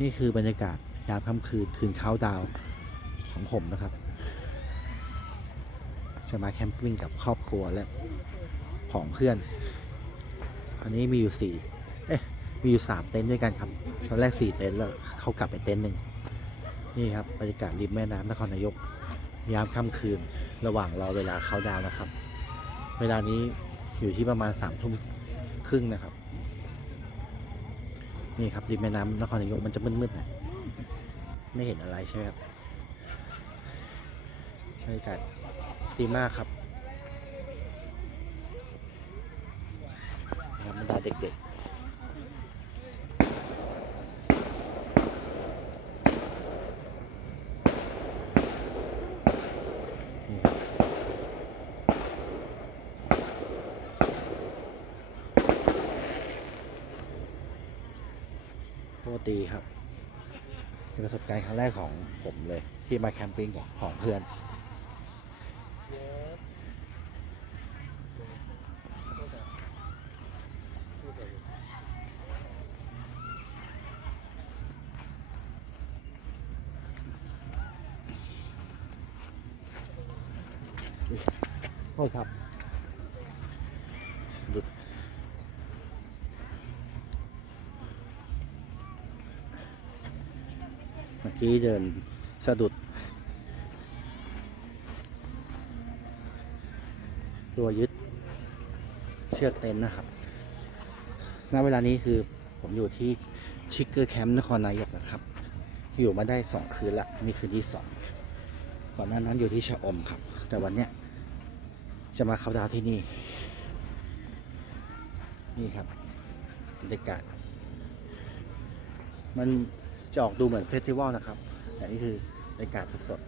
นี่คือบรรยากาศยามค่ำคืนคืนเขาดาวของผมนะครับ จะมาแคมปิ้งกับครอบครัวและของเพื่อน อันนี้มีอยู่สี่เอ๊ะมีอยู่สามเต็นท์ด้วยกันครับตอนแรกสี่เต็นท์แล้วเขากลับไปเต็นท์หนึ่งนี่ครับบรรยากาศริมแม่น้ำนครนายก ยามค่ำคืนระหว่างรอเวลาเขาดาวนะครับ เวลานี้อยู่ที่ประมาณสามทุ่มครึ่งนะครับ นี่ครับริมแม่น้ำนครนายกมันจะมืดๆหน่อยไม่เห็นอะไรใช่ไหมครับบรรยากาศดีมากครับนะครับบรรดาเด็กๆ โคตรดีครับเป็นประสบการณ์ครั้งแรกของผมเลย ที่มาแคมปิ้งกับของเพื่อนโทษครับหลุดเมื่อ กี้เดินสะดุด ตัวยึดเชือกเต็นท์นะครับณเวลานี้คือผมอยู่ที่ชิคเกอร์แคมป์นครนายกนะครับ อยู่มาได้สองคืนละนี่คืนที่สองก่อนหน้านั้นอยู่ที่ชะอมครับ แต่วันเนี้ยจะมาเขาดาวที่นี่ นี่ครับบรรยากาศมัน จะออกดูเหมือนเฟสติวัลนะครับแต่นี่คือบรรยากาศสด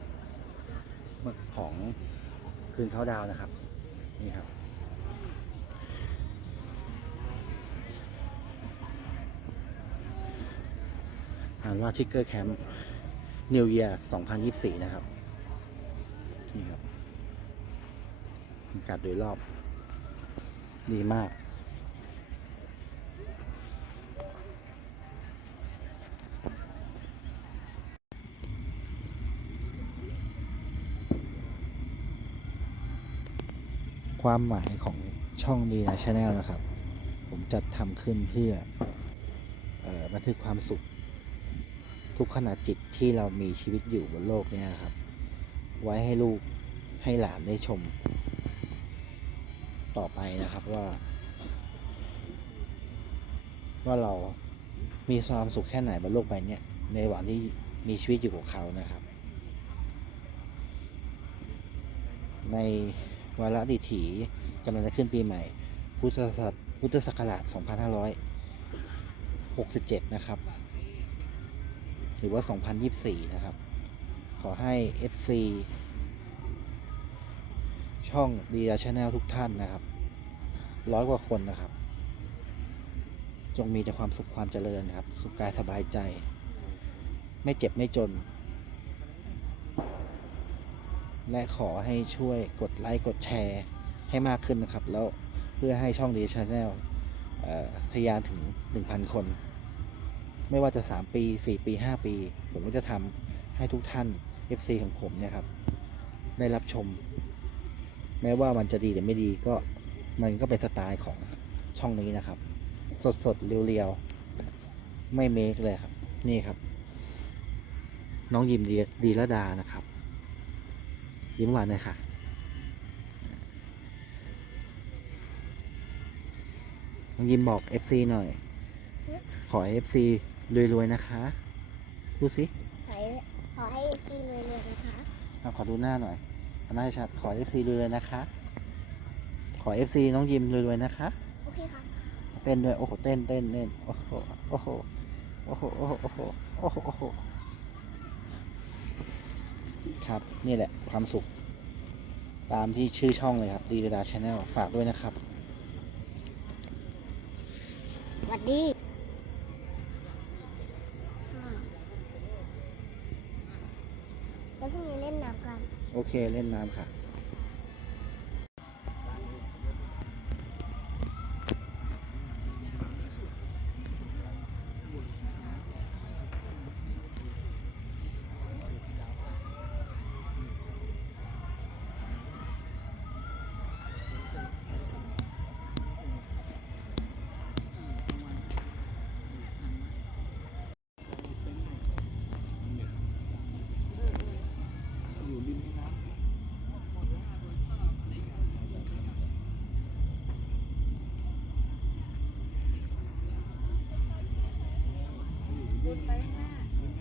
ๆของคืนเขาดาวนะครับ นี่ครับอ่านว่าทิกเกอร์แคมป์นิวเยียร์2024 นะครับ นี่ครับบรรยากาศโดยรอบ ดีมาก ความหมายของช่องดีนะชาแนลนะครับ ผมจัดทำขึ้นเพื่ออบันทึกความสุข ทุกขณะจิตที่เรามีชีวิตอยู่บนโลกเนี้ครับ ไว้ให้ลูกให้หลานได้ชม ต่อไปนะครับว่า ว่าเรามีความสุขแค่ไหนบนโลกใบนี้ในวันที่มีชีวิตอยู่กับเขานะครับ ใน วาระดิถีกำลังจะขึ้นปีใหม่ พุทธศักราชพุทธศักราช 2567 นะครับ หรือว่า 2024 นะครับ ขอให้ FC ช่องดีดาชาแนลทุกท่านนะครับ ร้อยกว่าคนนะครับ จงมีแต่ความสุขความเจริญนะครับ สุขกายสบายใจ ไม่เจ็บไม่จน และขอให้ช่วยกดไลค์กดแชร์ให้มากขึ้นนะครับ แล้วเพื่อให้ช่องดีชาแนลทะยานถึง 1,000 คน ไม่ว่าจะ 3 ปี 4 ปี 5 ปี ผมก็จะทำให้ทุกท่าน FC ของผมเนี่ยครับ ได้รับชม แม้ว่ามันจะดีหรือไม่ดีก็มันก็เป็นสไตล์ของช่องนี้นะครับ สดสดเรียวๆ ไม่เมคเลยครับ นี่ครับ น้องยิมดีดีละดานะครับ ยิ้มหวานเลยค่ะ น้องยิมบอก FC หน่อย ขอให้ FC รวยๆนะคะพูดสิ ขอให้ขอให้ปีเรื่อยๆนะคะเอาขอดูหน้าหน่อยเอาหน้าให้ชัด ขอ FC รวยๆนะคะ ขอ FC น้องยิมรวยๆนะคะ โอเคค่ะเต้นด้วย โอ้โห เต้นเต้นเต้นโอ้โห โอ้โห โอ้โห โอ้โห โอ้โห โอ้โหโอ้โห ครับ นี่แหละความสุข ตามที่ชื่อช่องเลยครับ ดีเดาชาแนลฝากด้วยนะครับสวัสดีค่ะแล้วพรุ่งนี้เล่นน้ำกัน โอเคเล่นน้ำค่ะ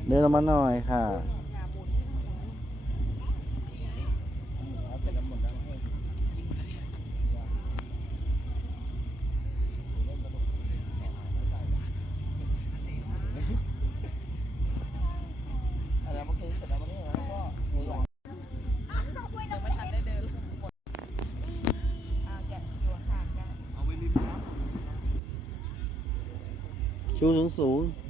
เดินออกมาหน่อยค่ะ ชูสูงสูง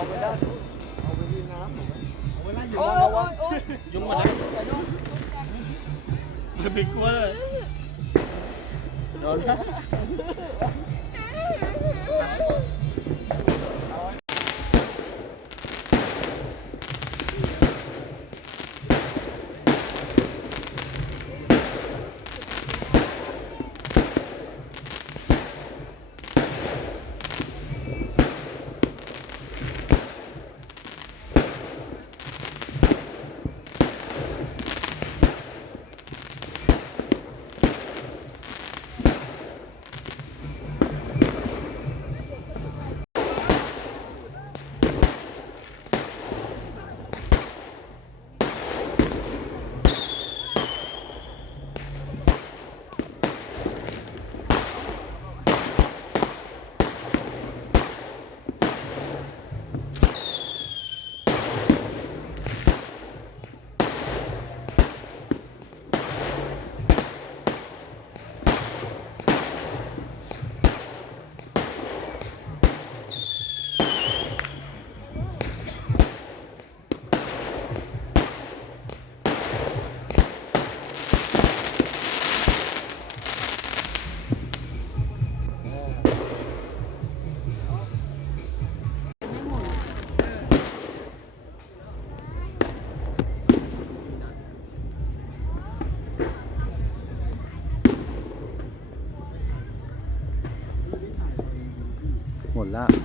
เอาไปด้เอน้ำเอาไปนั่งอยู่โอ้ยโอ้ยโอ้ยยุ่งหมดแล้วไม่กลัวเลยโดน wala